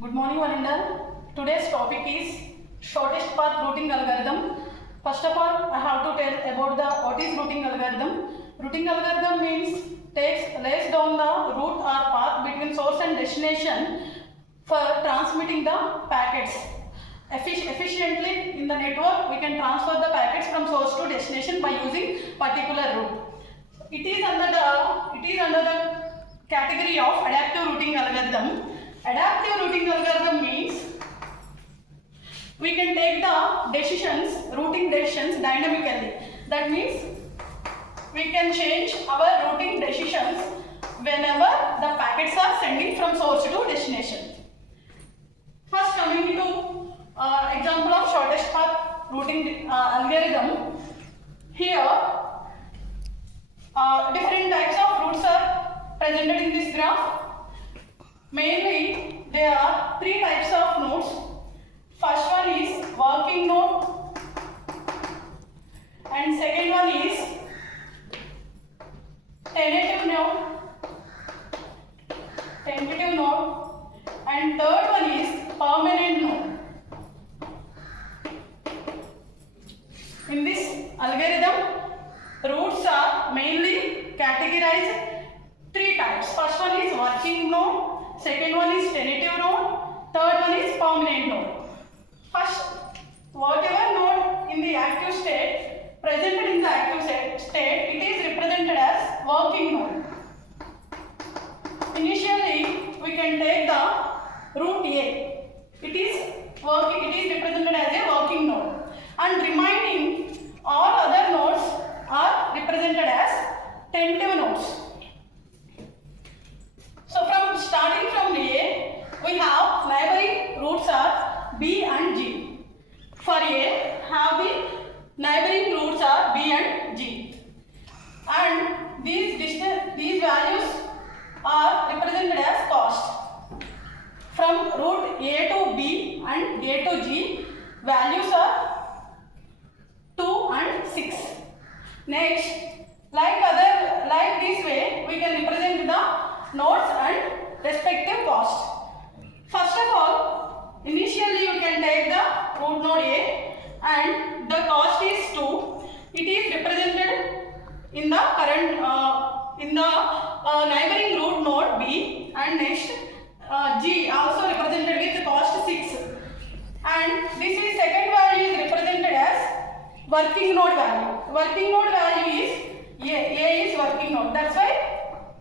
Good morning, one and all. Today's topic is shortest path routing algorithm. First of all, I have to tell about what is routing algorithm. Routing algorithm means lays down the route or path between source and destination for transmitting the packets. Efficiently in the network, we can transfer the packets from source to destination by using particular route. It is under the category of adaptive routing algorithm. Adaptive routing algorithm means we can take the routing decisions dynamically. That means we can change our routing decisions whenever the packets are sending from source to destination. First, coming to example of shortest path routing algorithm. Here, different types of routes are presented in this graph. Mainly, there are three types of nodes. First one is working node, and second one is tentative node, and third one is permanent node. In this algorithm, routes are mainly categorized three types. First one is working node, second one is tentative node, third one is permanent node. First, whatever node in the active state, presented in the active state, it is represented as working node. Initially, we can take the route A. It is represented as a working node, and remaining all other nodes are represented as tentative nodes. So starting from A, we have neighboring routes are B and G. For A, have the neighboring routes are B and G, and these values are represented as cost. From route A to B and A to G, values are 2 and 6. Next, like this way, we can represent the nodes and respective cost. First of all, initially you can take the route node A, and the cost is 2. It is represented in the neighboring route node B, and next G also represented with the cost 6. And this is second value is represented as working node value. Working node value is A is working node. That's why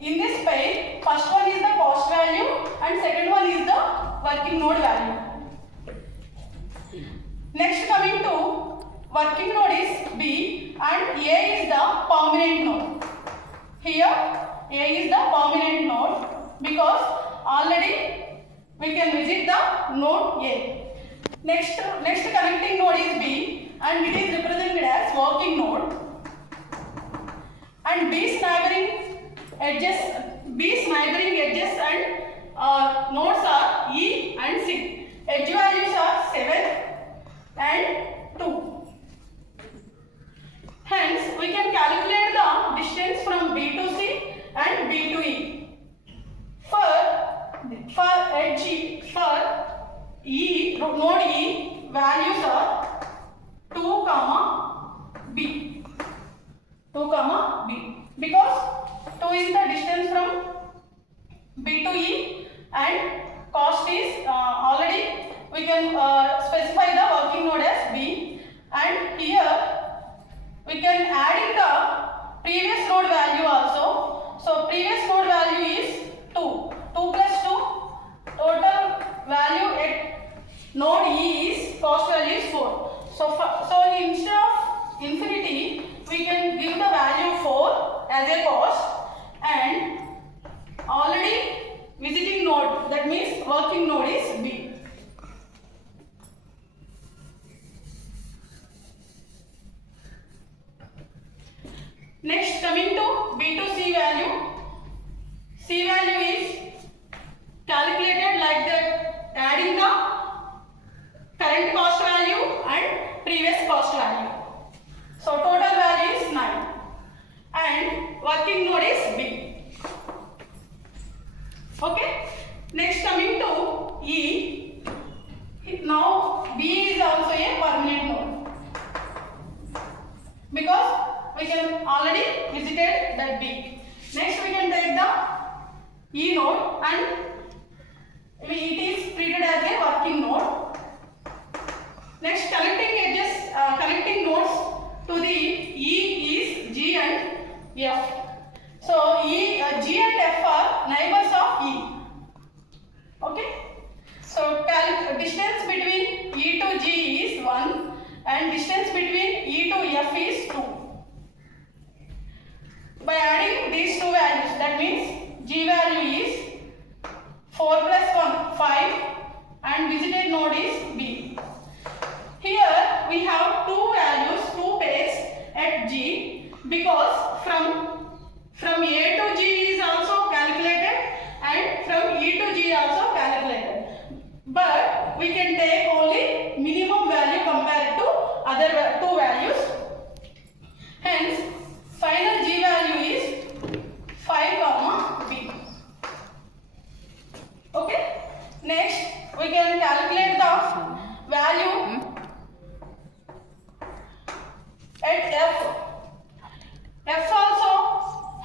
in this page, first one is the cost value and second one is the working node value. Next, coming to working node is B and A is the permanent node. Here A is the permanent node because already we can visit the node A. Next connecting node is B and it is represented as working node. And B's neighboring edges and nodes are E and C. Edge values are 7 and 2. Hence, we can calculate the distance from B to C and B to E. For node E, values are 2, B. 2, B. Because 2 is the distance from B to E and cost is already we can specify the working node as B, and here we can add in the previous node value also. So previous node value is 2. 2 plus 2, total value at node E is cost value is 4. So instead of infinity, we can give the value 4 as a cost, and already visiting node, that means working node is B. Next, coming to B to C value. C value is calculated like that, adding the current cost value and previous cost value. So total value is 9 and working node is B. Okay. Next, coming to E. distance between E to G is 1 and distance between E to F is 2. By adding these two values, that means G value is 4 plus 1, 5 and visited node is B. Here we have two values, two pairs at G because from A to G is also calculated and from E to G also calculated. But we can take only minimum value compared to other two values. Hence, final G value is 5, B. Okay. Next, we can calculate the value at F. F also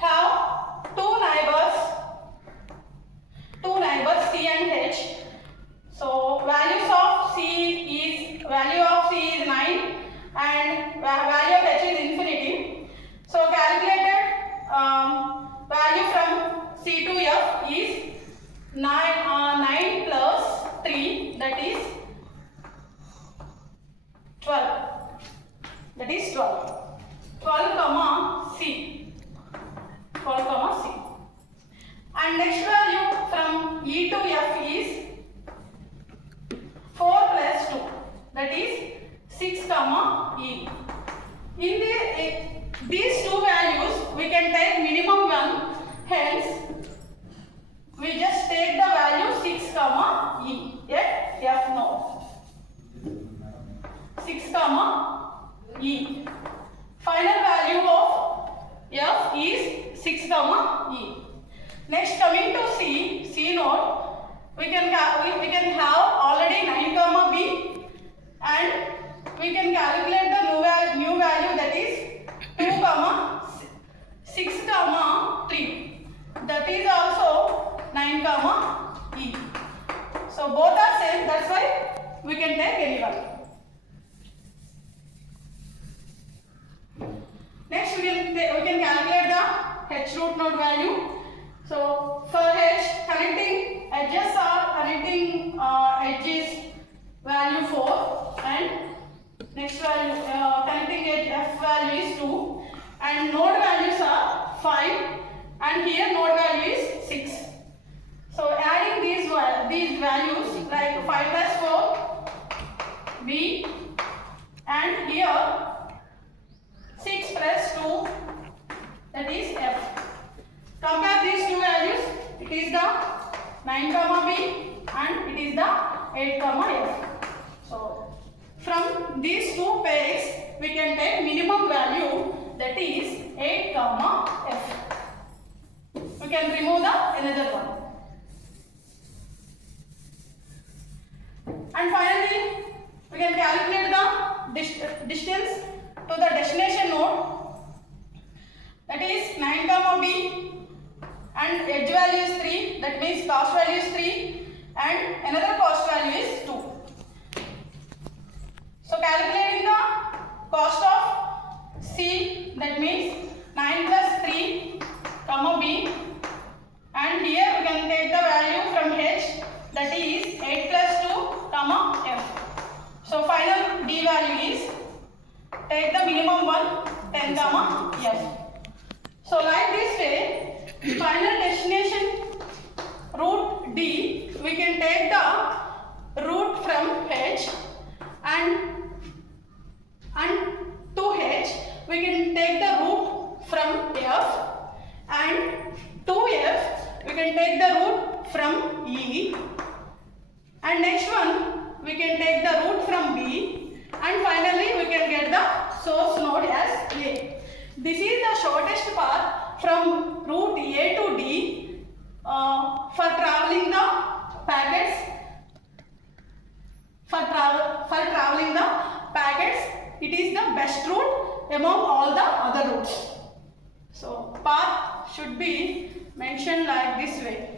have two neighbors C and H. So value of C is 9 and value of H is infinity. So calculated value from C to F is 9 plus 3, that is 12. That is 12. 12 comma C. 12 comma C. And next value from E to F is 4 plus 2. That is 6 comma E. In these two values we can take minimum one. Hence we just take the value 6 comma E at F node. 6 comma E. Final value of F is 6 comma E. Next, coming to C node, we can have already 9 comma B and we can calculate the new value, that is 2 comma 6 comma 3. That is also 9 comma E. So both are same, that's why we can take any one. Next we can calculate the H root node value. So for H, connecting edges are edges value 4 and next value connecting edge F value is 2 and node values are 5 and here node value is 6. So adding these values like 5 plus 4 B and here 6 plus 2, that is F. Compare these two values, it is the 9 comma B and it is the 8 comma F. So from these two pairs we can take minimum value, that is 8 comma F. We can remove the another one. And finally we can calculate the distance to the destination node, that is 9 comma B and edge value is 3, that means cost value is 3 and another cost value is 2. So calculating the cost of C, that means 9 plus 3 comma B and here we can take the value from H, that is 8 plus 2 comma F. So final D value is, take the minimum one, 10 comma F. So like this way, final destination root D, we can take the root from H and to H, we can take the root from F and to F, we can take the root from E and next one, we can take the root from B and finally we can get the source node as A. This is the shortest path from root A to D for traveling the packets. For traveling the packets, it is the best route among all the other routes. So path should be mentioned like this way.